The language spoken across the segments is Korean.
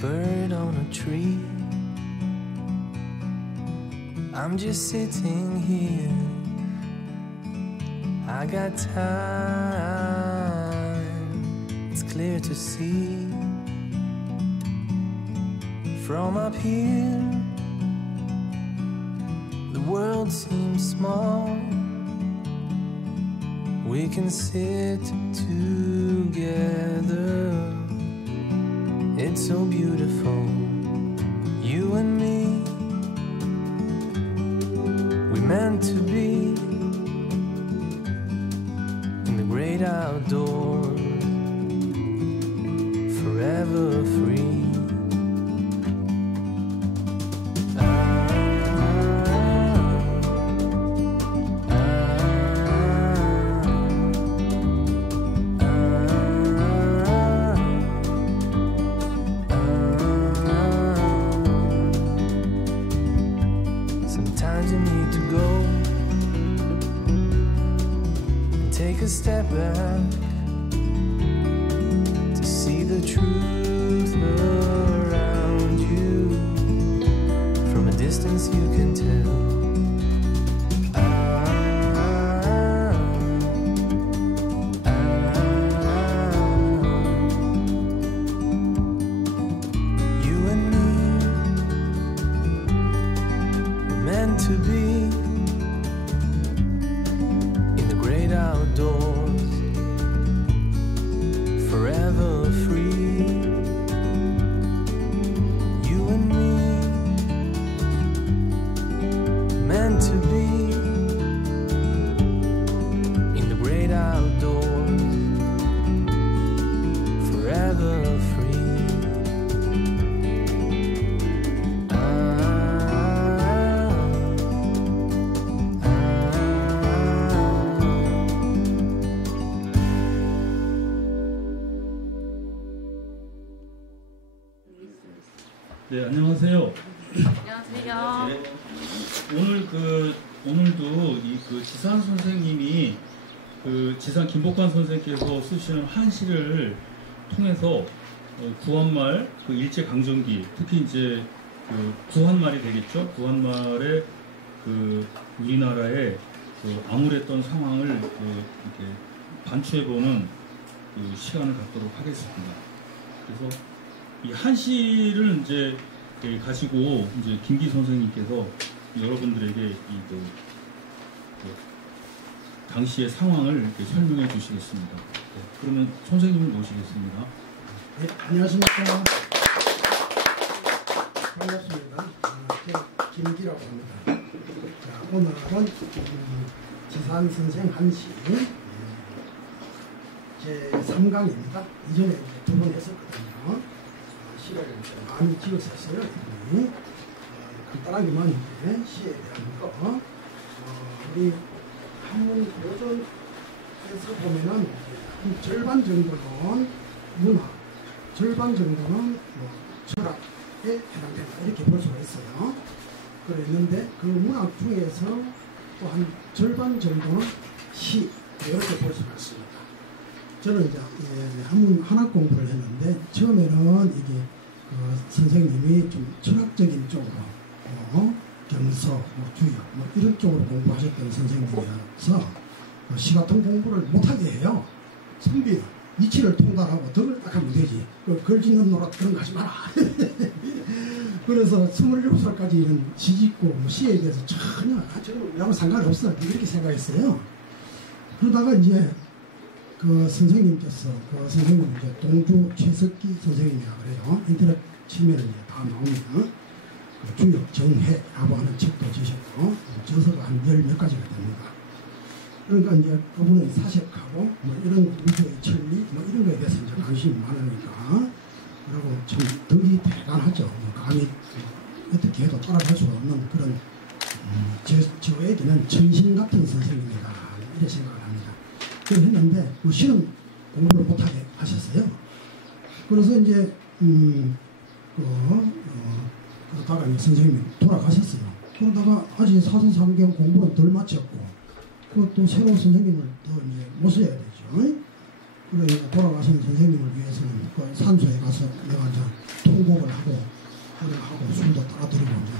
bird on a tree. I'm just sitting here. I got time. It's clear to see. From up here, the world seems small. We can sit together. It's so beautiful, you and me. We meant to be in the great outdoors, forever free. Take a step back to see the truth around you. From a distance you can tell. You and me were meant to be outdoors, forever free. You and me, meant to be in the great outdoors, forever free. 네, 안녕하세요. 안녕하세요. 네, 오늘도 그 지산 선생님이 지산 김복관 선생께서 쓰시는 한시를 통해서 구한말 일제 강점기, 특히 이제 구한말이 되겠죠. 구한말의 우리나라의 암울했던 상황을 이렇게 반추해보는 시간을 갖도록 하겠습니다. 그래서 이 한시를 이제 가지고 이제 김기 선생님께서 여러분들에게 당시의 상황을 이렇게 설명해 주시겠습니다. 네, 그러면 선생님을 모시겠습니다. 네, 안녕하십니까. 반갑습니다. 김기라고 합니다. 자, 오늘은 지산 선생 한시 제 3강입니다. 이전에 두 번 했었거든요. 시를 많이 찍었었어요. 간단하게만 이제 시에 대한 거. 우리 한문 고전에서 보면은 한 절반 정도는 문학, 절반 정도는 철학에 해당된다. 이렇게 볼 수가 있어요. 그랬는데 그 문학 중에서 또 한 절반 정도는 시, 이렇게 볼 수가 있습니다. 저는 이제 한문 한학 공부를 했는데 처음에는 이게 선생님이 좀 철학적인 쪽으로 경서, 주역 이런 쪽으로 공부하셨던 선생님이라서 시 같은 공부를 못하게 해요. 선비 이치를 통달하고 덕을 딱 하면 되지. 글 짓는 노릇 그런 거 하지 마라. 그래서 27살까지는 시 짓고 시에 대해서 전혀 저는 상관없어 이렇게 생각했어요. 그러다가 이제 선생님께서 선생님 이제 동주 최석기 선생님이라 그래요. 인터넷 치면은 이제 다 나오면 주역 정해라고 하는 책도 지셨고 저서가 한 10몇 가지가 됩니다. 그러니까 이제 그분은 사색하고 이런 우주의 천리 이런 거에 대해서 이제 관심이 많으니까 그리고 참 덕이 대단하죠. 감히 어떻게 해도 따라갈 수 없는 그런 저에게는 천신 같은 선생님이다 이렇게 생각을 합니다. 그걸 했는데 시는 공부를 못하게 하셨어요. 그래서 이제 그러다가 선생님이 돌아가셨어요. 그러다가 아직 사선삼경 공부는 덜 마쳤고 또 새로운 선생님을 더 이제 모셔야 되죠. 그러니까 돌아가신 선생님을 위해서는 산소에 가서 내가 이제 통곡 주목을 하고 하고 손도 따라드리고 이제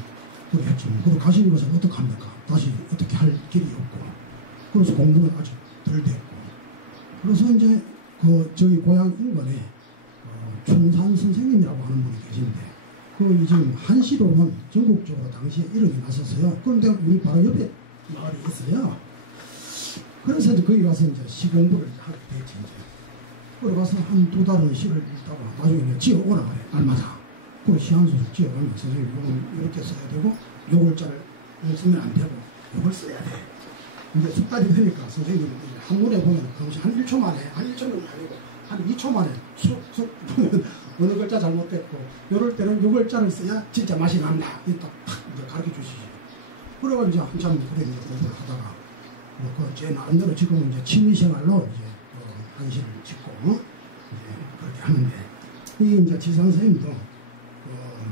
그렇게 했죠. 그리고 가시는 것은 어떡합니까? 다시 어떻게 할 길이 없고 그래서 공부는 아주 덜 됐고 그래서 이제 그 저희 고향 인근에 춘산 선생님이라고 하는 분이 계신데 그 지금 한시로는 전국적으로 당시에 이름이 났었어요. 그런데 우리 바로 옆에 마을이 있어요. 그래서 이제 거기 가서 이제 시 공부를 하게 됐지 이제. 그러고 가서 한 2달은 시를 읽다가 나중에 이제 지어오라 그래 알맞아. 그리고 시 한 소절 지어가면 선생님 요건 이렇게 써야 되고 요 글자를 쓰면 안 되고 요걸 써야 돼. 이제 숙달이 되니까 선생님이 한문에 보면 한 1초 만에 한 1초는 아니고 한 2초 만에 쑥쑥 보면 어느 글자 잘못됐고 요럴 때는 요 글자를 써야 진짜 맛이 난다. 이딱 이제 가르쳐 주시지. 그래가 이제 한참 그래 이제 공부를 하다가 제 나름대로 지금은 이제 취미생활로 이제 한시를 짓고 이제 그렇게 하는데 이게 이제 지상 선생님도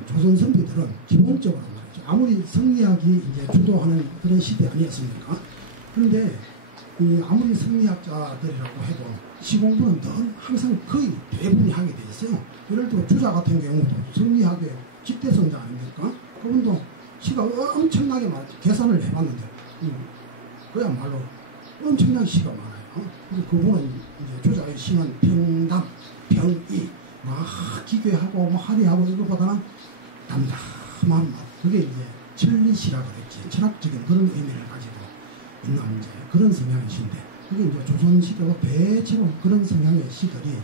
조선 선비들은 기본적으로 말이죠. 아무리 성리학이 이제 주도하는 그런 시대 아니었습니까? 그런데 이 아무리 성리학자들이라고 해도 시공부는 늘 항상 거의 대부분이 하게 돼 있어요. 예를 들어 주자 같은 경우도 성리학의 집대성자 아닙니까? 그분도 시가 엄청나게 많아요. 계산을 해봤는데 그야말로 엄청나게 시가 많아요. 그리고 그분은 이제 주자의 시는 평담, 평이 막 기괴하고 뭐 화려하고 이거보다는 담담한 맛. 그게 이제 천리시라고 그랬지. 철학적인 그런 의미를 가지고 있는 이제 그런 성향의 시인데 그게 이제 조선시대로 대체로 그런 성향의 시들이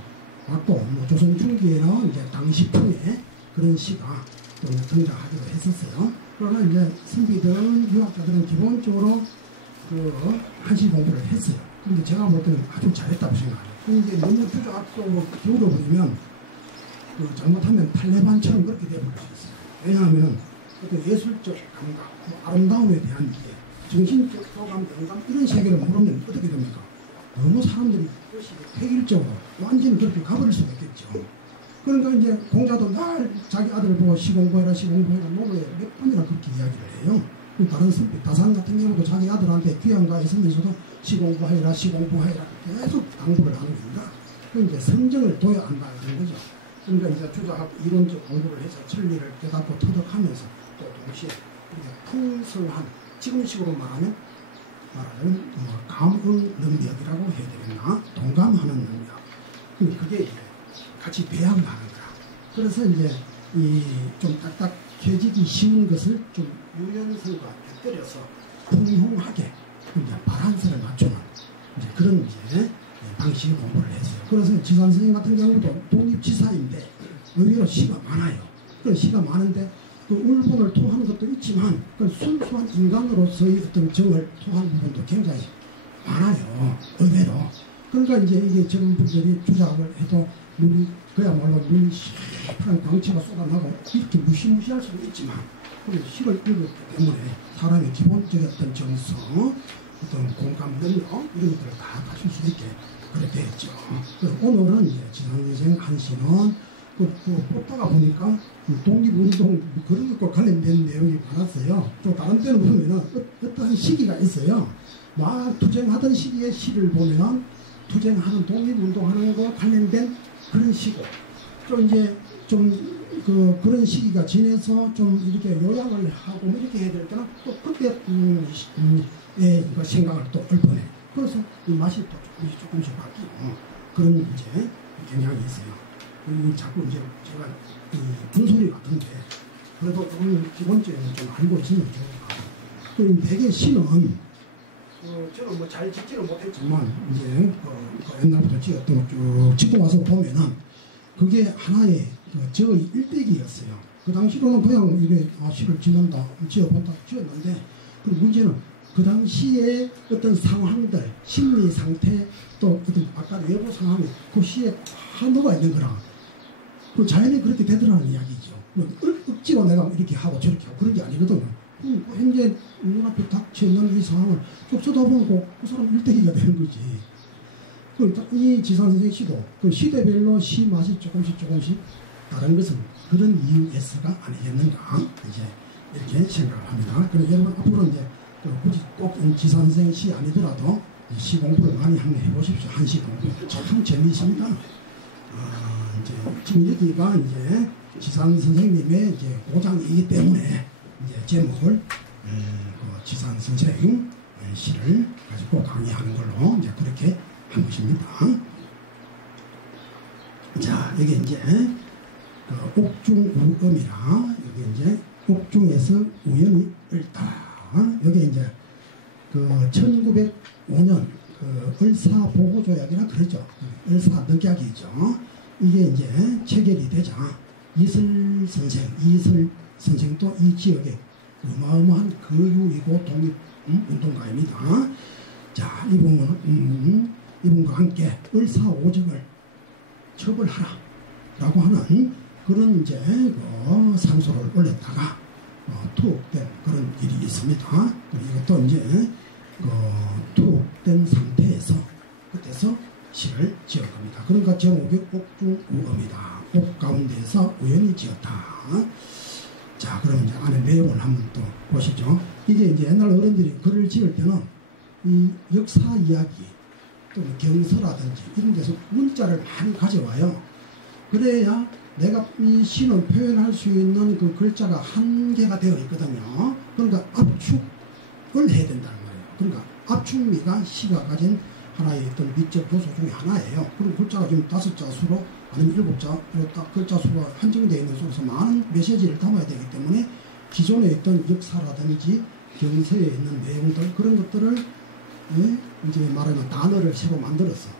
왔고 뭐 조선 중기에는 이제 당시 풍의 그런 시가 또 등장하기도 했었어요. 그러나 이제 선비들은 유학자들은 기본적으로 그 한시 공부를 했어요. 근데 제가 볼 때는 아주 잘했다고 생각해요. 근데 너무 주저앉고 기울어버리면 그 잘못하면 탈레반처럼 그렇게 되어버릴 수 있어요. 왜냐하면 어떤 예술적 감각, 뭐 아름다움에 대한 이해, 정신적 소감, 영감 이런 세계를 모르면 어떻게 됩니까? 너무 사람들이 획일적으로 완전히 그렇게 가버릴 수가 있겠죠. 그러니까 이제 공자도 날 자기 아들 보고 시공부해라 노래에 몇 번이나 그렇게 이야기를 해요. 다른 선비, 다산 같은 경우도 자기 아들한테 귀양가 있으면서도 시공부해라 계속 당부를 하는 겁니다. 그 이제 성정을 둬야 한다 이런 거죠. 그러니까 이제 주자학 이론적 공부를 해서 진리를 깨닫고 터득하면서 또 동시에 풍성한 지금식으로 말하면 감응 능력이라고 해야 되겠나? 동감하는 능력. 그게 이제 같이 배양을 하는 거야. 그래서 이제 이 좀 딱딱해지기 쉬운 것을 좀 유연성과 곁들여서 풍성하게 이제 바란스를 맞추는 이제 그런 이제 방식의 공부를 했어요. 그래서 지산 선생님 같은 경우도 독립지사인데 의외로 시가 많아요. 그 시가 많은데 그 울분을 토하는 것도 있지만 그 순수한 인간으로서의 어떤 정을 토하는 부분도 굉장히 많아요. 의외로. 그러니까 이제 이게 저런 분들이 주작을 해도 눈이 그야말로 눈이 시퍼런 광채가 쏟아나고 이렇게 무시무시할 수도 있지만 시를 읽었기 때문에 사람의 기본적인 어떤 정성, 어떤 공감 능력 이런 것들을 다 갖출 수 있게 그렇게 했죠. 그래서 오늘은 이제 지상인생 한시는 뽑다가 보니까 독립운동 그런 것과 관련된 내용이 많았어요. 또 다른 때는 보면은 어떠한 시기가 있어요. 막 투쟁하던 시기의 시를 보면은 투쟁하는 독립운동하는 것과 관련된 그런 시고 또 이제 좀 그런 시기가 지내서 좀 이렇게 요약을 하고 뭐 이렇게 해야 될 때는 또 그때 생각을 또 읊어내. 그래서 이 맛이 또 조금씩 바뀌고 그런 이제 경향이 있어요. 자꾸 이제 제가 분소리 같은데 그래도 조금 기본적으로 좀 알고 있으면 좋을까. 대개 시는 저는 뭐 잘 짓지는 못했지만 이제 옛날부터 지었던 거 쭉 짓고 와서 보면은 그게 하나의 저의 일대기였어요. 그 당시로는 그냥 이게 시를 짓는다, 지어본다, 지었는데 그 문제는 그 당시에 어떤 상황들, 심리 상태, 또 어떤 아까 외부 상황이 그 시에 다 녹아 있는 거라. 그 자연이 그렇게 되더라는 이야기죠. 억지로 내가 이렇게 하고 저렇게 하고 그런 게 아니거든요. 현재 눈앞에 닥쳐있는 이 상황을 쭉 쳐다보고 그 사람 일대기가 되는 거지. 이 지산 선생 시도 그 시대별로 시 맛이 조금씩 다른 것은 그런 이유에서가 아니겠는가 이제 이렇게 생각을 합니다. 그래서 여러분 앞으로 이제 굳이 꼭 지산 선생 시 아니더라도 시 공부를 많이 한번 해보십시오. 한시 공부 참 재미있습니다. 이제 지금 여기가 이제 지산 선생님의 이제 고장이기 때문에 이제 제목을 그 지산 선생 시를 가지고 강의하는 걸로 이제 그렇게 한 것입니다. 자, 여기 이제 그 옥중우음이라 여기 이제 옥중에서 우연히 읊다. 여기 이제 그 1905년 그 을사보고조약이라 그러죠. 을사늑약이죠. 이게 이제 체결이 되자 이슬 선생도 이 지역에 어마어마한 거유이고 독립 운동가입니다. 자, 이분과 함께 을사오직을 처벌하라 라고 하는 그런 이제 그 상소를 올렸다가 투옥된 그런 일이 있습니다. 이것도 이제 투옥된 상태에서 그때서 시를 지어갑니다. 그러니까 제목이 옥중우음이다. 옥 가운데서 우연히 지었다. 자, 그럼 이제 안에 내용을 한번 또 보시죠. 이게 이제 옛날 어른들이 글을 지을 때는 이 역사 이야기 또는 경서라든지 이런 데서 문자를 많이 가져와요. 그래야 내가 이 시는 표현할 수 있는 그 글자가 한계가 되어 있거든요. 그러니까 압축을 해야 된다는 거예요. 그러니까 압축미가 시가 가진 하나의 어떤 미적 요소 중에 하나예요. 그럼 글자가 지금 5자 수로 아니면 7자 딱 글자 수가 한정되어 있는 속에서 많은 메시지를 담아야 되기 때문에 기존에 있던 역사라든지 경서에 있는 내용들 그런 것들을 이제 말하면 단어를 새로 만들어서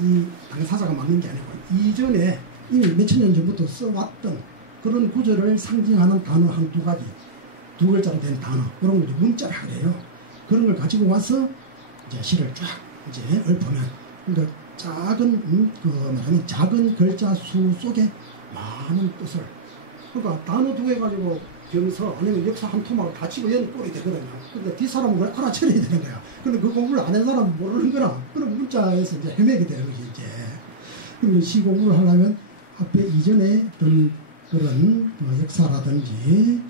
이 당사자가 만든 게 아니고 이전에 이미 몇천 년 전부터 써왔던 그런 구절을 상징하는 단어 한두 가지, 두 글자로 된 단어 그런 걸 문자라 그래요. 그런 걸 가지고 와서 이제 시를 쫙 이제 읊으면 그러니까 말하면 작은 글자 수 속에 많은 뜻을 그러니까 단어 두 개 가지고 경서 아니면 역사 한 토막을 다 집어연 꼴이 되거든요. 근데 뒷사람은 그걸 알아채려야 되는 거야. 근데 그 공부를 안 한 사람은 모르는 거라. 그럼 문자에서 이제 헤매게 되는 거지, 이제. 그럼 시 공부를 하려면 앞에 이전에 어떤 그런 역사라든지,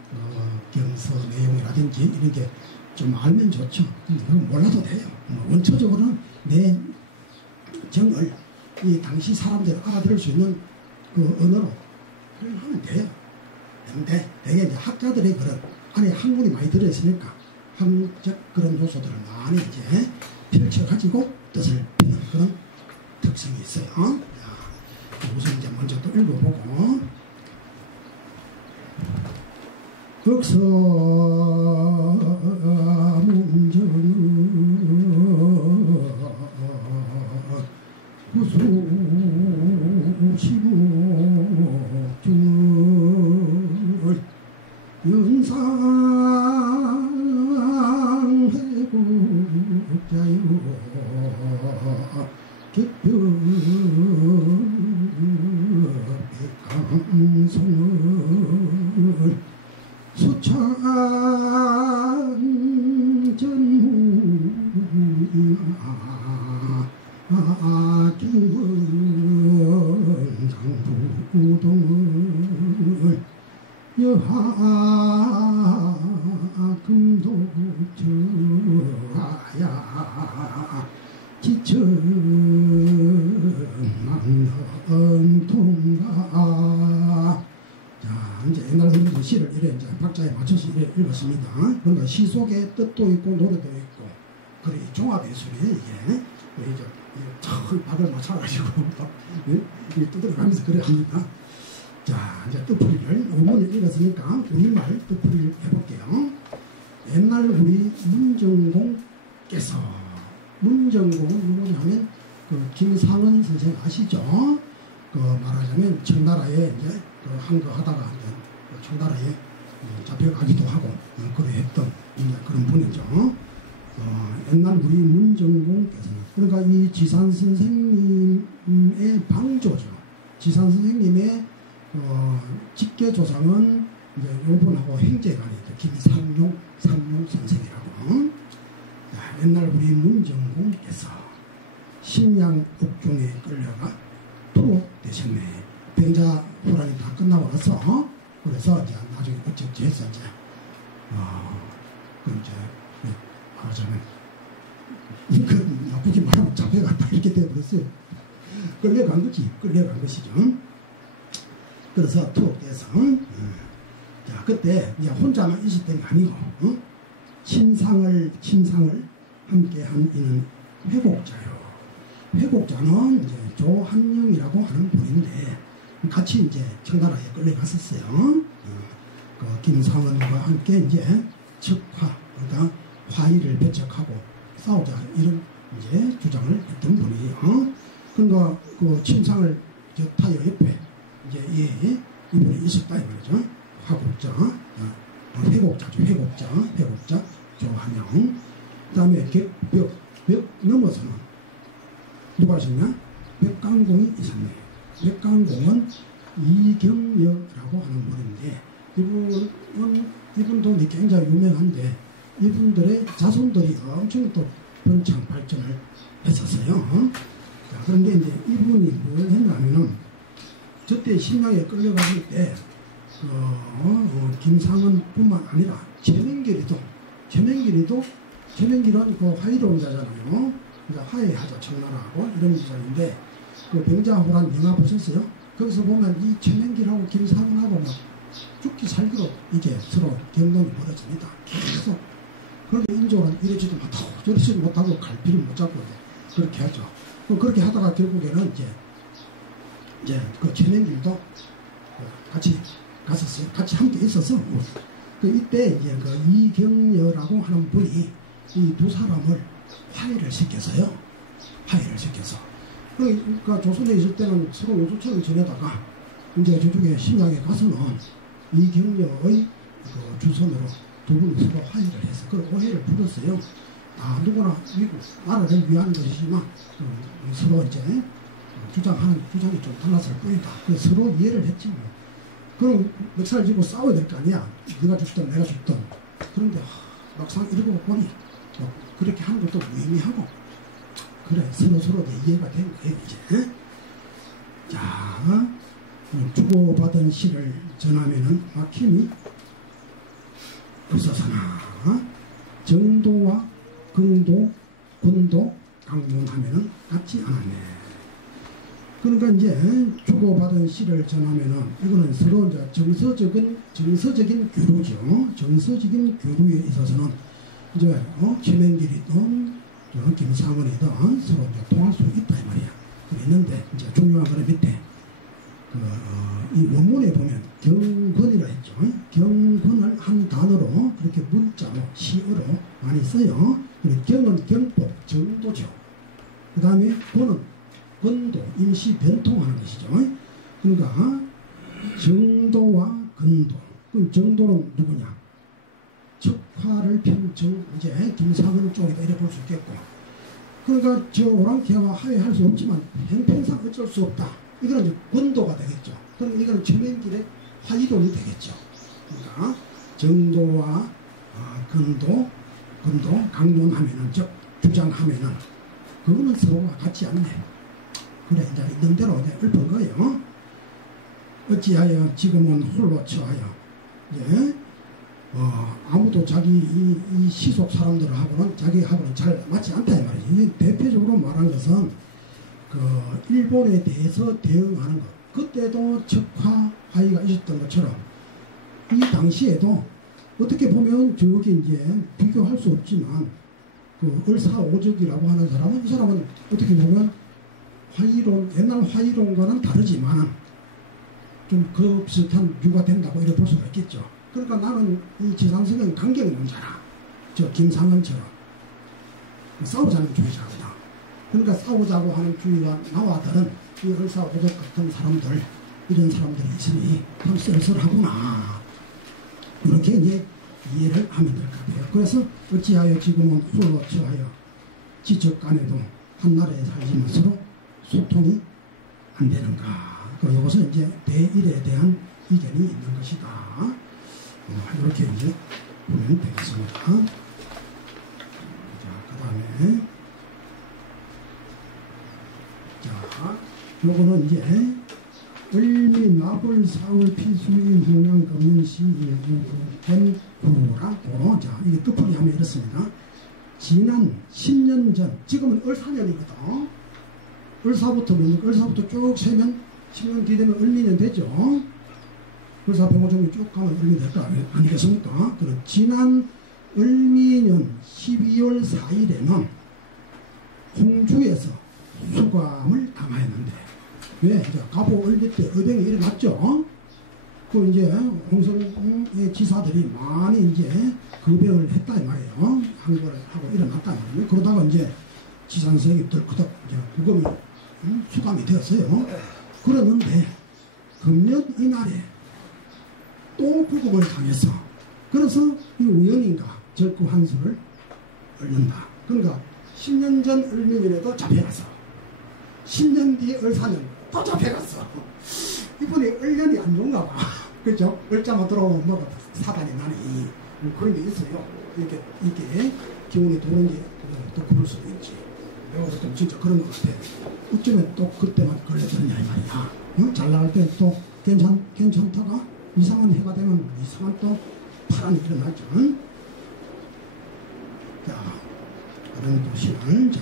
경서 내용이라든지 이런 게 좀 알면 좋죠. 근데 그건 몰라도 돼요. 원초적으로는 내 정을 이 당시 사람들이 알아들을 수 있는 그 언어로 표현하면 돼요. 근데 대개 이제 학자들의 그런 안에 학문이 많이 들어있으니까 학문적 그런 요소들을 많이 이제 펼쳐가지고 뜻을 펴는 그런 특성이 있어요. 자, 우선 이제 먼저 또 읽어보고 극서 문정은 구수 시무중을 연상해국자요 객변백강성을 수창전후야 중원장부동을 여하 금도저야 지천망통가. 자, 이제 옛날 어른들 시를 이래 이제 박자에 맞춰서 이래 읽었습니다. 그러니까 시 속에 뜻도 있고 노래도 있고 그래 종합예술이에요 이게. 이제 참 박을 맞춰가지고 이 두드려가면서 그래 합니다. 자, 이제 뜻풀이를 원문을 읽었으니까 우리말 뜻풀이를 해볼게요. 옛날 우리 문정공께서 문정공은 누구냐 하면 그 김상은 선생 아시죠? 그 말하자면 청나라에 이제 그 항거하다가 이제 청나라에 잡혀가기도 하고 그랬던 그런 분이죠. 옛날 우리 문정공께서는 그러니까 이 지산 선생님의 방조죠. 지산 선생님의 직계 조상은 이제 요분하고 형제간이 김삼룡 선생이라고. 자, 옛날 우리 문정공께서 심양 옥중에 끌려가 투옥되셨네. 병자 호란이 다 끝나고 나서 그래서 이제 나중에 어찌어찌 해서 이제 그럼 이제 말하자면 그 나쁘게 말하면 잡혀갔다 이렇게 되어버렸어요. 끌려간 거지. 끌려간 것이죠. 그래서 투옥돼서 자 그때 그냥 혼자만 있었던 게 아니고 침상을 함께한 이는 회곡자요. 회곡자는 이제 조한영이라고 하는 분인데 같이 이제 청나라에 끌려갔었어요. 그 김상원과 함께 이제 척화 그러니까 화의를 배척하고 싸우자 이런 이제 주장을 했던 분이에요. 그러니까 그 침상을 저 타이어 옆에 이제 이분이 있었다 이 말이죠. 화곡자, 회곡자죠. 회곡자 조한영. 그다음에 벽 넘어서는 누가 하셨냐? 백강공이 있었네요. 백강공은 이경여라고 하는 분인데 이분도 굉장히 유명한데 이분들의 자손들이 엄청 또 번창 발전을 했었어요. 자, 그런데 이제 이분이 뭘 했냐면은 저때 신랑에 끌려갔을 때 김상원뿐만 아니라 최명길은 그 화의로운 자잖아요. 그러니까 화해하자 청나라하고 이런 주장인데 그 병자호란 영화 보셨어요? 거기서 보면 이 최명길하고 김상원하고 막 죽기 살기로 이게 서로 경론이 벌어집니다. 계속. 그런데 인조는 이러지도 못하고 저러지도 못하고 갈피를 못 잡고 그렇게 하죠. 그렇게 하다가 결국에는 이제 그 최명길도 같이 갔었어요. 같이 함께 있어서 이때 이제 그 이경여라고 하는 분이 이 두 사람을 화해를 시켜서 그러니까 조선에 있을 때는 서로 우조처럼 지내다가 이제 저쪽에 신양에 가서는 이경여의 그 주선으로 두 분이 서로 화해를 해서 그 오해를 풀었어요. 누구나 미국 나라를 위한 것이지만 서로 이제 주장하는 주장이 좀 달랐을 뿐이다. 그래서 서로 이해를 했지 뭐. 그럼 멱살 쥐고 싸워야 될 거 아니야. 네가 죽든 내가 죽든. 그런데 막상 이러고 보니 그렇게 하는 것도 무의미하고 그래 서로 이해가 된 거예요 이제. 자 주고받은 시를 전하면은 막힘이 없어서나 정도와 긍도 군도 강론하면은 같지 않았네. 그러니까 이제 주고받은 시를 전하면은 이거는 서로 이제 정서적인 교류죠. 정서적인 교류에 있어서는 이제 최명길이든 김상원이든 서로 이제 통할 수 있다 이 말이야. 그랬는데 이제 중요한 거는 밑에 이 원문에 보면 경건이라 했죠. 경건을 한 단어로 그렇게 문자로 시어로 많이 써요. 그리고 경은 경법 정도죠. 그 다음에 권은 권도 임시 변통하는 것이죠. 그러니까 정도와 근도. 그럼 정도는 누구냐? 척화를 편정 이제 김상원 쪽이다 이렇게 볼 수 있겠고. 그러니까 저 오랑캐와 화해할 수 없지만 형편상 어쩔 수 없다. 이거는 이제 권도가 되겠죠. 그럼 이거는 최명길의 화의론이 되겠죠. 그러니까 정도와 근도 강론하면은 즉 주장하면은 그거는 서로가 같지 않네. 그래 이제 있는 대로 이제 읊은 거예요. 어찌하여 지금은 홀로 처하여 아무도 자기 이 시속 사람들하고는 자기하고는 잘 맞지 않다 이 말이지. 대표적으로 말한 것은 그 일본에 대해서 대응하는 것. 그때도 척화 화의가 있었던 것처럼 이 당시에도 어떻게 보면 저기 이제 비교할 수 없지만 그 을사오적이라고 하는 사람은 이 사람은 어떻게 보면 화의론 옛날 화의론과는 다르지만 좀 그 비슷한 유가 된다고 이렇게 볼 수가 있겠죠. 그러니까 나는 이 지상성은 강경론자라. 저 김상원처럼 싸우자는 주의자거든. 그러니까 싸우자고 하는 주의가 나와들은 이 을사오적 같은 사람들 이런 사람들이 있으니 참 쓸쓸하구나. 이렇게 이제 이해를 하면 될 것 같아요. 그래서 어찌하여 지금은 홀로 처하여 지적 간에도 한 나라에 살지만 서로 소통이 안 되는가. 그리고 이것은 이제 대일에 대한 이견이 있는 것이다. 이렇게 이제 보면 되겠습니다. 자, 그 다음에 자, 요거는 이제 을미 나불 사울 피수인 흥량 검문시 일부된 구라고. 자, 이게 뜻풀이 하면 이렇습니다. 지난 10년 전, 지금은 을사년이거든. 을사부터 쭉 세면 10년 뒤 되면 을미년 되죠. 을사 병호정이 쭉 가면 을미 될 거 아니겠습니까? 그럼 지난 을미년 12월 4일에는 홍주에서 수감을 당하였는데 왜? 이제 가보 을미 때 의병이 일어났죠. 그 이제 홍성의 지사들이 많이 이제 급병을 했다 이 말이에요. 항거를 하고 일어났다 이 말이에요. 그러다가 이제 지산성이 덜커덕 이제 구금이 수감이 되었어요. 그러는데 금년 이날에 또 구금을 당했어. 그래서 이 우연인가 절구 한수를 얻는다. 그러니까 10년 전 을미년에도 잡혀갔어. 10년 뒤에 을사년 또 잡혀갔어. 이번에 을년이 안 좋은가 봐. 그죠? 을자만 들어오면 뭐가 사단이 나니 그런 게 있어요. 이렇게 기운이 도는 게 또 그럴 수도 있지. 내가 볼 땐 진짜 그런 것 같아. 어쩌면 또 그때만 걸려들냐 이 말이야. 응? 잘 나갈 때 또 괜찮다가 이상한 해가 되면 이상한 또 파란이 일어나죠. 응? 자, 다른 도시를 자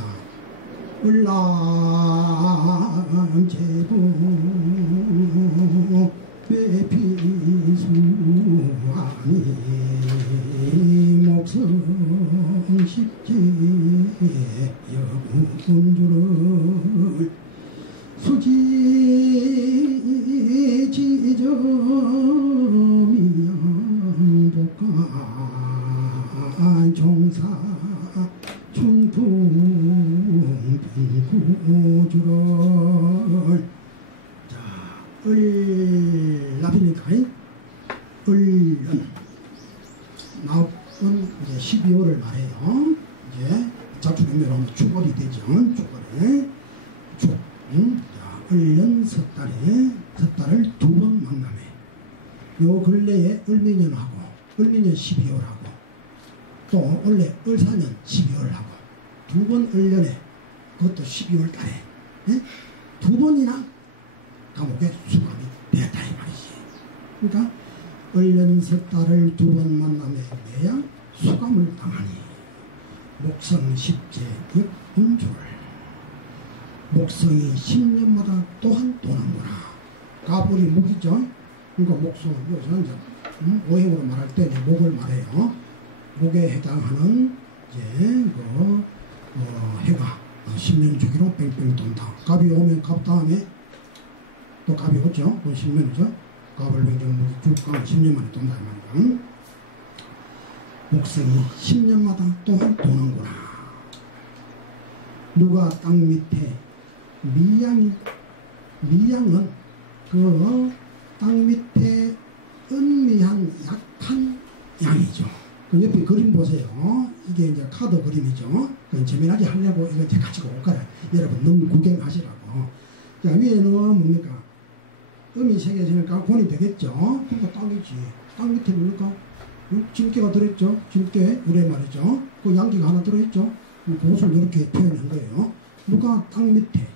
을람제부 외피수하니 목성 십지 여군주를 수지 지점이양 복간 종사 춘풍구주를 자 을납이니까 을년 나온 이제 12월을 말해요. 이제 자축인묘로 하면 축월이 되죠. 축월에 축. 자, 을년 섣달을 두 번 만남해. 요 근래에 을미년하고 을미년 12월하고 또 원래 을사년 12월하고 두 번 을년에 그것도 12월 달에 예? 두 번이나 감옥에 수감이 되었다 이 말이지. 그러니까 을년 섣달을 두 번 만남에 내야 수감을 당하니 목성 십제 역운줄 목성이 10년마다 또한 도는구나. 가불이 목이죠. 그러니까 목성 여기서는 이제 오행으로 말할 때 목을 말해요. 목에 해당하는 이제 해가 10년 주기로 뺑뺑 돈다. 갑이 오면 갑 다음에 또 갑이 오죠. 그 10년이죠. 갑을 뱅정 목이 쭉 가면 10년 만에 돈다 이 말이야. 목성이 10년마다 또한 도는구나. 누가 땅 밑에 미양은 그 땅 밑에 은미한 약한 양이죠. 그 옆에 그림 보세요. 이게 이제 카드 그림이죠. 재미나게 하려고 이거 이제 가지고 올 거라. 여러분 너무 구경하시라고. 자, 위에는 뭡니까? 음이 새겨지니까 곤이 되겠죠. 그러니까 땅이지. 땅 밑에 뭡니까? 짐깨가 들어있죠. 짐깨 우레 말이죠. 그 양기가 하나 들어있죠. 그것을 이렇게 표현한 거예요. 누가 땅 밑에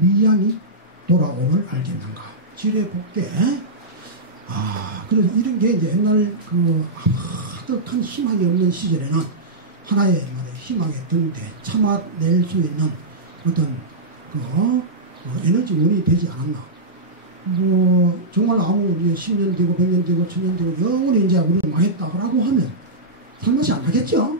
미양이 돌아옴을 알겠는가? 지뢰 복개. 그래서 이런 게 이제 옛날 그 하득한 희망이 없는 시절에는 하나의 희망의 등대 참아낼 수 있는 어떤 에너지원이 되지 않았나. 뭐 정말 아무 10년 되고 100년 되고 1000년 되고 영원히 이제 우리는 망했다라고 하면 살맛이 안 나겠죠.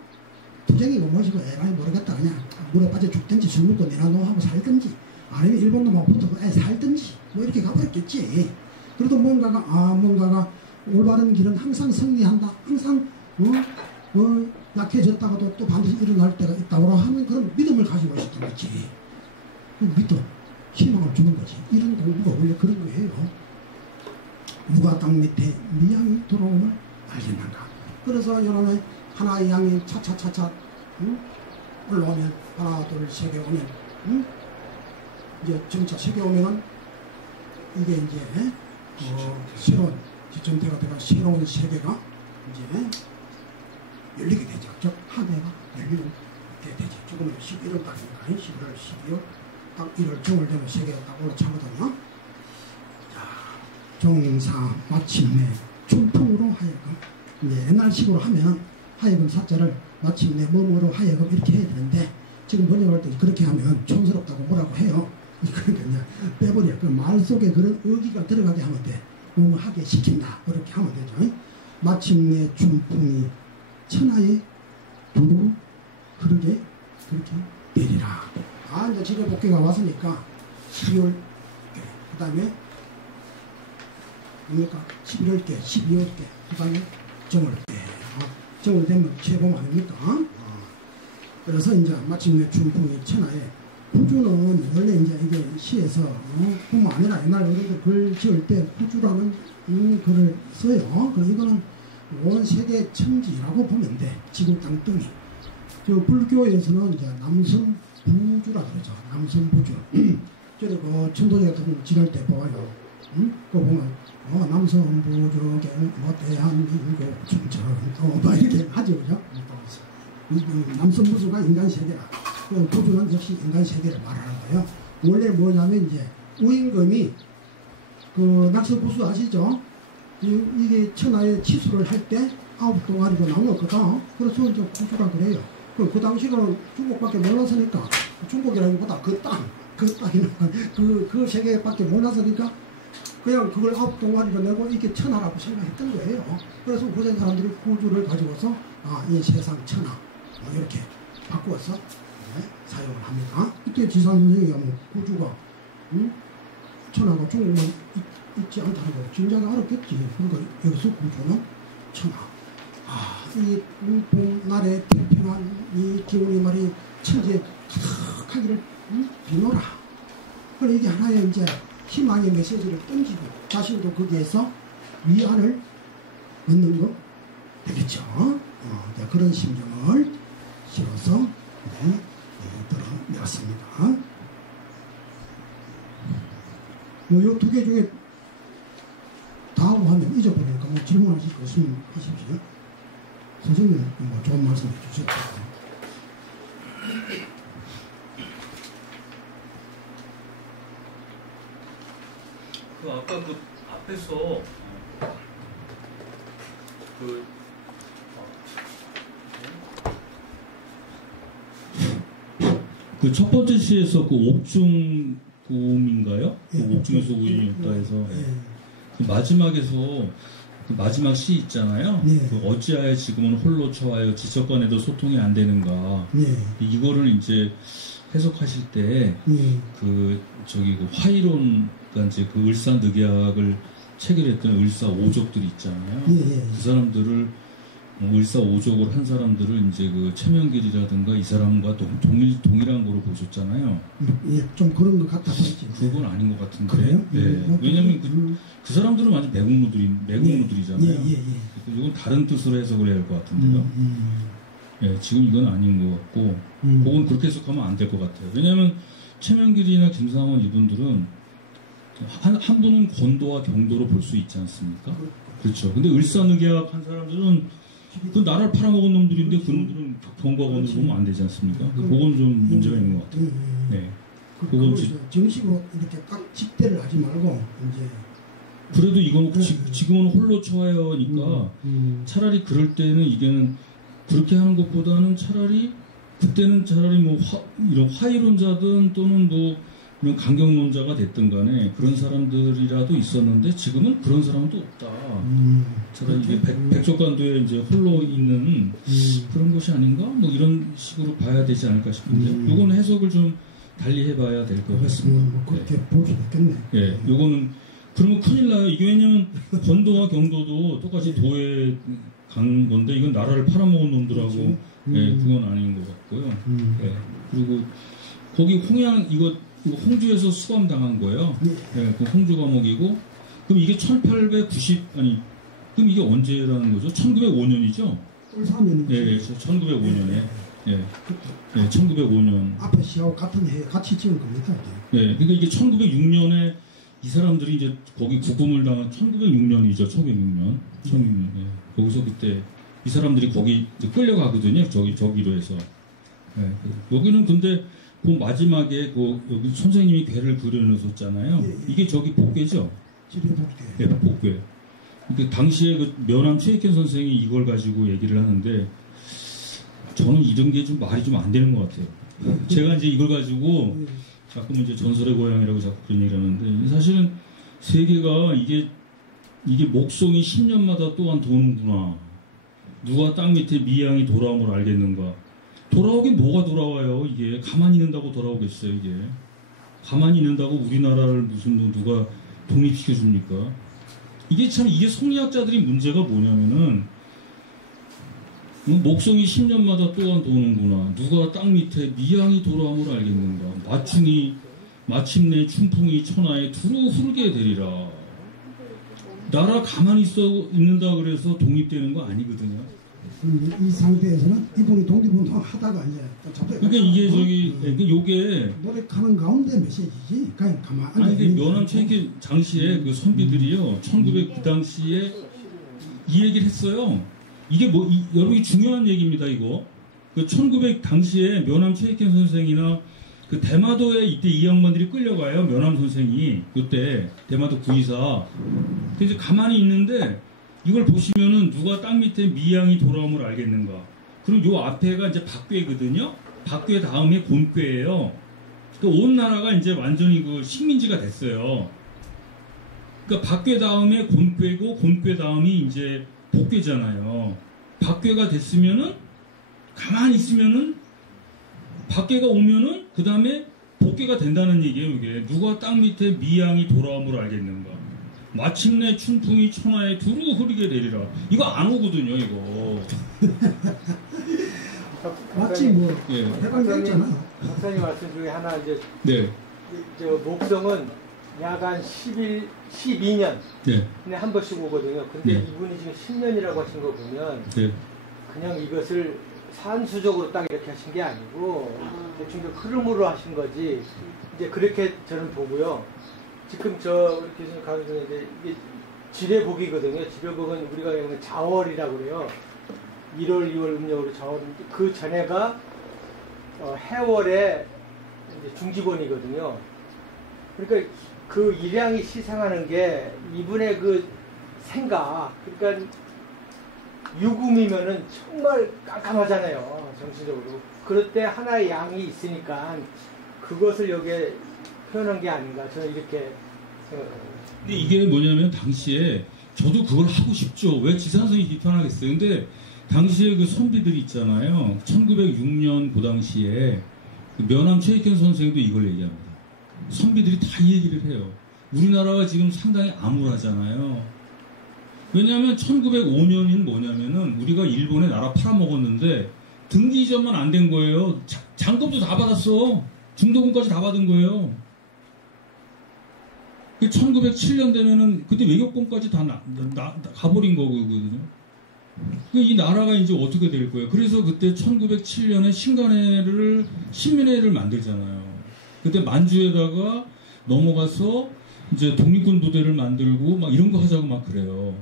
투쟁이고 뭐시고 에라이 모르겠다 그냥 물에 빠져 죽든지 술 먹고 내놔놓고 하고 살든지 아니면 일본 놈하고 붙어서 살든지 뭐 이렇게 가버렸겠지. 그래도 뭔가가 올바른 길은 항상 승리한다. 항상 약해졌다가도 또 반드시 일어날 때가 있다고 하는 그런 믿음을 가지고 있었던 거지. 믿음, 희망을 주는 거지. 이런 공부가 원래 그런 거예요. 누가 땅 밑에 미양이 돌아오면 알겠는가. 그래서 여러분 하나의 양이 차차차차 올라오면 하나 둘 세 개 오면 이제 전차 세 개 오면은 이게 이제 새로운 지점대가 되가 새로운 세계가 이제 열리게 되죠. 즉 하계가 열리게 되죠. 지금은 11월 달이니까 11월 12월 딱 1월 정월 되면 세계가 딱 올라차거든요. 자, 종사 마침내 춘풍으로 하여금 이제 옛날식으로 하면 하여금 사자를 마침내 몸으로 하여금 이렇게 해야 되는데 지금 번역할 때 그렇게 하면 촌스럽다고 뭐라고 해요. 그러니까 이제 빼버려. 그 말 속에 그런 의기가 들어가게 하면 돼. 하게 시킨다. 그렇게 하면 되죠. 마침내 춘풍이 천하에 두루 그렇게 내리라. 아, 이제 집에 복귀가 왔으니까 12월, 그 다음에 뭡니까? 11월께, 12월께, 그 다음에 정월께. 정월 되면 최봉 아닙니까? 그래서 이제 마침내 춘풍이 천하에, 구주는 원래 이제 이게 시에서 뿐만 아니라 옛날에 우리가 글 지을 때 구주라는 글을 써요. 그래서 이거는 온 세계 천지라고 보면 돼. 지구 땅덩이. 저 불교에서는 이제 남선 부주라 그러죠. 남선 부주. 저도 그 천도제 같은 거 지낼 때 보아요. 그거 보면 남선 부주 뭐 대한민국 충청 뭐 이렇게 하죠, 그죠? 남선 부주가 인간 세계라. 그 부주는 역시 인간 세계를 말하는 거예요. 원래 뭐냐면 이제 우임금이 그 낙서구수 아시죠? 이게 천하에 치수를 할 때 9동아리로 나누었거든. 그래서 이제 구주라 그래요. 그 당시로는 중국밖에 몰랐으니까 중국이라기보다 그 땅이나 그 세계밖에 몰랐으니까 그냥 그걸 9동아리로 내고 이게 천하라고 생각했던 거예요. 그래서 고전 사람들이 구주를 가지고서 이 세상 천하 이렇게 바꾸어서 사용을 합니다. 이때 지상인생이 뭐 구주가 천하가 중국만 있지 않다는 거 진작에 알았겠지. 그러니까 여기서 구주는 천하. 이 봄날에 태평한 이 기운이 말이 천지에 가득하기를 비노라. 그래 이게 하나의 이제 희망의 메시지를 던지고 자신도 거기에서 위안을 얻는 거 되겠죠. 그런 심정을 실어서 들어내었습니다. 뭐 이 두 개 중에 다 하고 하면 잊어버리니까 뭐 질문하실 거 있으면 하십시오. 선생님 뭐 좋은 말씀 해주세요. 그 아까 그 앞에서 그 첫 번째 시에서 그 옥중구음인가요? 그 옥중에서 우인이 없다 해서 그 마지막에서 그 마지막 시 있잖아요. 그 어찌하여 지금은 홀로 처하여 지척간에도 소통이 안 되는가. 이거를 이제 해석하실 때 그 저기 그 화이론 그러니까 이제 그 을사늑약을 체결했던 을사오족들이 있잖아요. 그 사람들을 을사오족을 한 사람들을 이제 그 최명길이라든가 이 사람과 동일한 거로 보셨잖아요. 좀 그런 것 같아 보이지. 그건 아닌 것 같은데. 그래요? 왜냐면 그 사람들은 완전 매국노들이잖아요. 이건 다른 뜻으로 해석을 해야 할 것 같은데요. 지금 이건 아닌 것 같고, 그건 그렇게 해석하면 안 될 것 같아요. 왜냐하면 최명길이나 김상원 이분들은 한 분은 권도와 경도로 볼 수 있지 않습니까? 그렇죠. 근데 을사늑약 한 사람들은 그 나라를 팔아먹은 놈들인데 그 놈들은 경과 권으로 보면 안 되지 않습니까? 그건 좀 문제가 있는 것 같아요. 그건 정식으로 이렇게 딱 직대를 하지 말고 이제 그래도 이건 지금은 홀로 처하여니까 차라리 그럴 때는 이게는 그렇게 하는 것보다는 차라리 그때는 차라리 뭐 이런 화이론자든 또는 뭐 이런 강경론자가 됐든 간에 그런 사람들이라도 있었는데 지금은 그런 사람은 또 없다. 차라리 이게 백족관도에 이제 홀로 있는 그런 것이 아닌가? 뭐 이런 식으로 봐야 되지 않을까 싶은데 요건 해석을 좀 달리 해봐야 될 것 같습니다. 그렇게 볼 수도 있겠네. 요거는 그러면 큰일 나요. 이게 왜냐면 권도와 경도도 똑같이 도에 간 건데 이건 나라를 팔아먹은 놈들하고 그건 아닌 것 같고요. 그리고 거기 홍양 이거 홍주에서 수감당한 거예요. 그 홍주 감옥이고 그럼 이게 1890 그럼 이게 언제라는 거죠? 1905년이죠? 1905년에 1905년 앞에 시하고 같은 해에 같이 찍은 겁니다. 그러니까 이게 1906년에 이 사람들이 이제 거기 구금을 당한 1906년이죠. 1906년. 거기서 그때 이 사람들이 거기 이제 끌려가거든요. 저기로 해서. 여기는 근데 그 마지막에 여기 선생님이 괴를 그려놓으셨잖아요. 이게 저기 복괴죠? 복괴. 그러니까 당시에 그 면함 최익현 선생이 이걸 가지고 얘기를 하는데 저는 이런 게 좀 말이 좀 안 되는 것 같아요. 제가 이제 이걸 가지고 예. 자꾸 이제 전설의 고향이라고 자꾸 그런 얘기를 하는데 사실은 세계가 이게 목성이 10년마다 또한 도는구나. 누가 땅 밑에 미양이 돌아옴을 알겠는가. 돌아오긴 뭐가 돌아와요. 이게 가만히 있는다고 돌아오겠어요. 이게 가만히 있는다고 우리나라를 무슨 뭐 누가 독립시켜줍니까? 이게 성리학자들이 문제가 뭐냐면은 목성이 10년마다 또한 도는구나. 누가 땅 밑에 미양이 돌아옴을 알겠는가. 마침내 춘풍이 천하에 두루 흐르게 되리라. 나라 가만히 있는다 그래서 독립되는 거 아니거든요. 이 상태에서는 이분이 독립운동 하다가 이제 그러니까 이게 요게 노력하는 가운데 메시지지. 그냥 가만. 아니 이게 면함 체익회 당시에 그 선비들이요 1900 그 당시에 이 얘기를 했어요. 이게 여러분이 중요한 얘기입니다. 이거 그 1900 당시에 면함 체익회 선생이나 그 대마도에 이때 이 양반들이 끌려가요. 면함 선생이 그때 대마도 구의사. 그래서 가만히 있는데 이걸 보시면은 누가 땅 밑에 미양이 돌아옴을 알겠는가. 그리고 요 앞에가 이제 박괴거든요. 박괴 다음에 곤괴예요. 그러니까 온 나라가 이제 완전히 그 식민지가 됐어요. 그러니까 박괴 다음에 곤괴고 곤괴 다음이 이제 복괴잖아요. 박괴가 됐으면은 가만히 있으면은 박괴가 오면은 그 다음에 복괴가 된다는 얘기예요. 이게 누가 땅 밑에 미양이 돌아옴을 알겠는가. 마침내 춘풍이 천하에 두루 흐르게 되리라. 이거 안 오거든요. 이거. 마치 뭐 예. 해방됐잖아. 박사님 말씀 중에 하나 이제 네. 저 목성은 약간 12년 네. 근데 한 번씩 오거든요. 근데 네. 이분이 지금 10년이라고 하신 거 보면 네. 그냥 이것을 산수적으로 딱 이렇게 하신 게 아니고 대충 그 흐름으로 하신 거지. 이제 그렇게 저는 보고요. 지금 우리 교수님 가면서 이제 이게 지뢰복이거든요. 지뢰복은 우리가 얘기하는 자월이라고 그래요. 1월, 2월 음력으로 자월인데 그 전에가 해월의 이제 중지본이거든요. 그러니까 그 일양이 시상하는 게 이분의 그 생각, 그러니까 유금이면은 정말 깜깜하잖아요, 정신적으로. 그럴 때 하나의 양이 있으니까 그것을 여기에 표현한 게 아닌가, 저는 이렇게 생각합니다. 근데 이게 뭐냐면 당시에 저도 그걸 하고 싶죠. 왜 지산성이 비판하겠어요. 근데 당시에 그 선비들이 있잖아요. 1906년 그 당시에 그 면함 최익현 선생도 이걸 얘기합니다. 선비들이 다 이 얘기를 해요. 우리나라가 지금 상당히 암울하잖아요. 왜냐하면 1905년인 뭐냐면은 우리가 일본에 나라 팔아먹었는데 등기 이전만 안 된 거예요. 장급도 다 받았어. 중도금까지 다 받은 거예요. 1907년 되면은 그때 외교권까지 다 가버린 거거든요. 이 나라가 이제 어떻게 될 거예요? 그래서 그때 1907년에 신민회를 만들잖아요. 그때 만주에다가 넘어가서 이제 독립군 부대를 만들고 막 이런 거 하자고 막 그래요.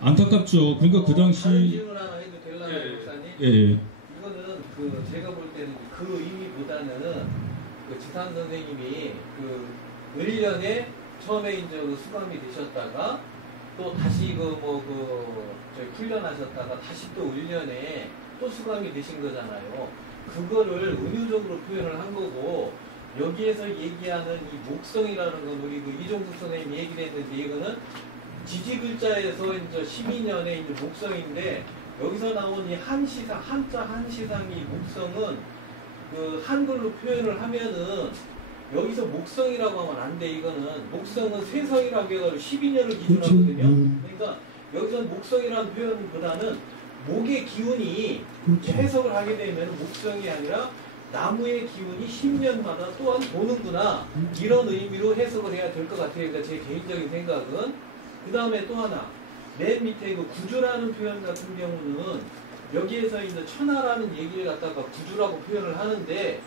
안타깝죠. 그러니까 그 당시 다른 질문 하나 해도 될까요, 목사님? 예. 이거는 제가 볼 때는 그 의미보다는 그 지산 선생님이 그 을년에 처음에 이제 수감이 되셨다가 또 다시 저희 훈련하셨다가 다시 또 을년에 또 수감이 되신 거잖아요. 그거를 은유적으로 표현을 한 거고 여기에서 얘기하는 이 목성이라는 건 우리 그 이종숙 선생님이 얘기를 했는데 이거는 지지글자에서 이제 12년에 이제 목성인데 여기서 나온 이 한시상, 한자 한시상이 목성은 그 한글로 표현을 하면은 여기서 목성이라고 하면 안 돼. 이거는 목성은 세성이라고 해가지고 12년을 기준하거든요. 그러니까 여기서 목성이라는 표현보다는 목의 기운이 해석을 하게 되면 목성이 아니라 나무의 기운이 10년마다 또한 도는구나. 이런 의미로 해석을 해야 될 것 같아요. 그러니까 제 개인적인 생각은. 그 다음에 또 하나. 맨 밑에 그 구주라는 표현 같은 경우는 여기에서 이제 천하라는 얘기를 갖다가 구주라고 표현을 하는데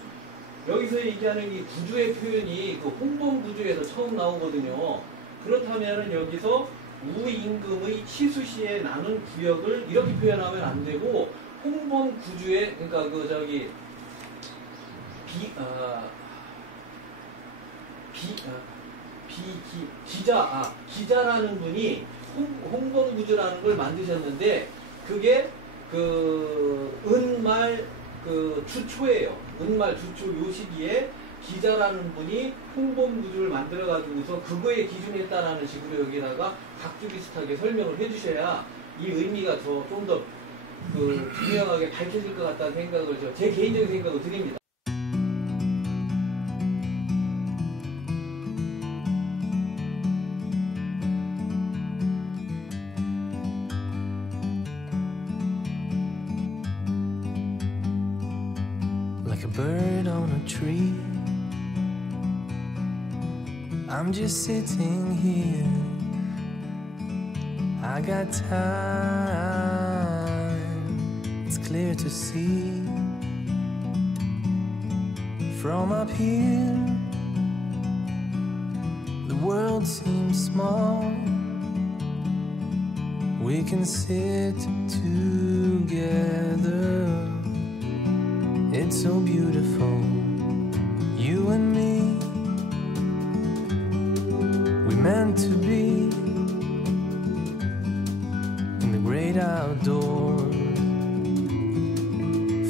여기서 얘기하는 이 구주의 표현이 그 홍범 구주에서 처음 나오거든요. 그렇다면 여기서 우임금의 치수시에 나눈 구역을 이렇게 표현하면 안 되고 홍범 구주의 그러니까 기자라는 분이 홍범구주라는 걸 만드셨는데 그게 그 은말 그 주초예요. 은말 주초 요 시기에 기자라는 분이 홍범구주를 만들어가지고서 그거의 기준에 따라하는 식으로 여기다가 각주 비슷하게 설명을 해주셔야 이 의미가 좀 더 그 분명하게 밝혀질 것 같다는 생각을 제 개인적인 생각을 드립니다. Like a bird on a tree, I'm just sitting here. I got time, it's clear to see. From up here, the world seems small. We can sit together. It's so beautiful, you and me. We meant to be in the great outdoors,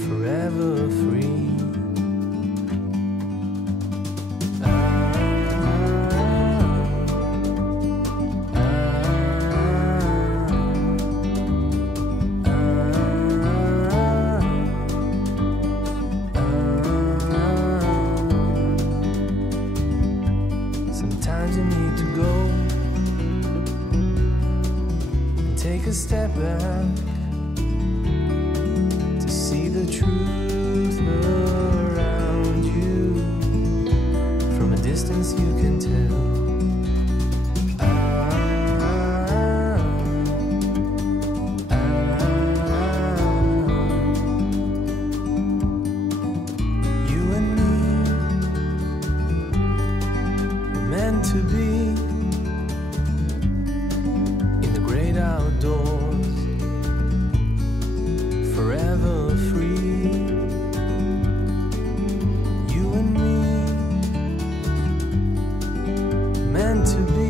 forever free. Sometimes you need to go and take a step back to see the truth around you. From a distance you can tell. You and me were meant to be in the great outdoors, forever free. You and me meant to be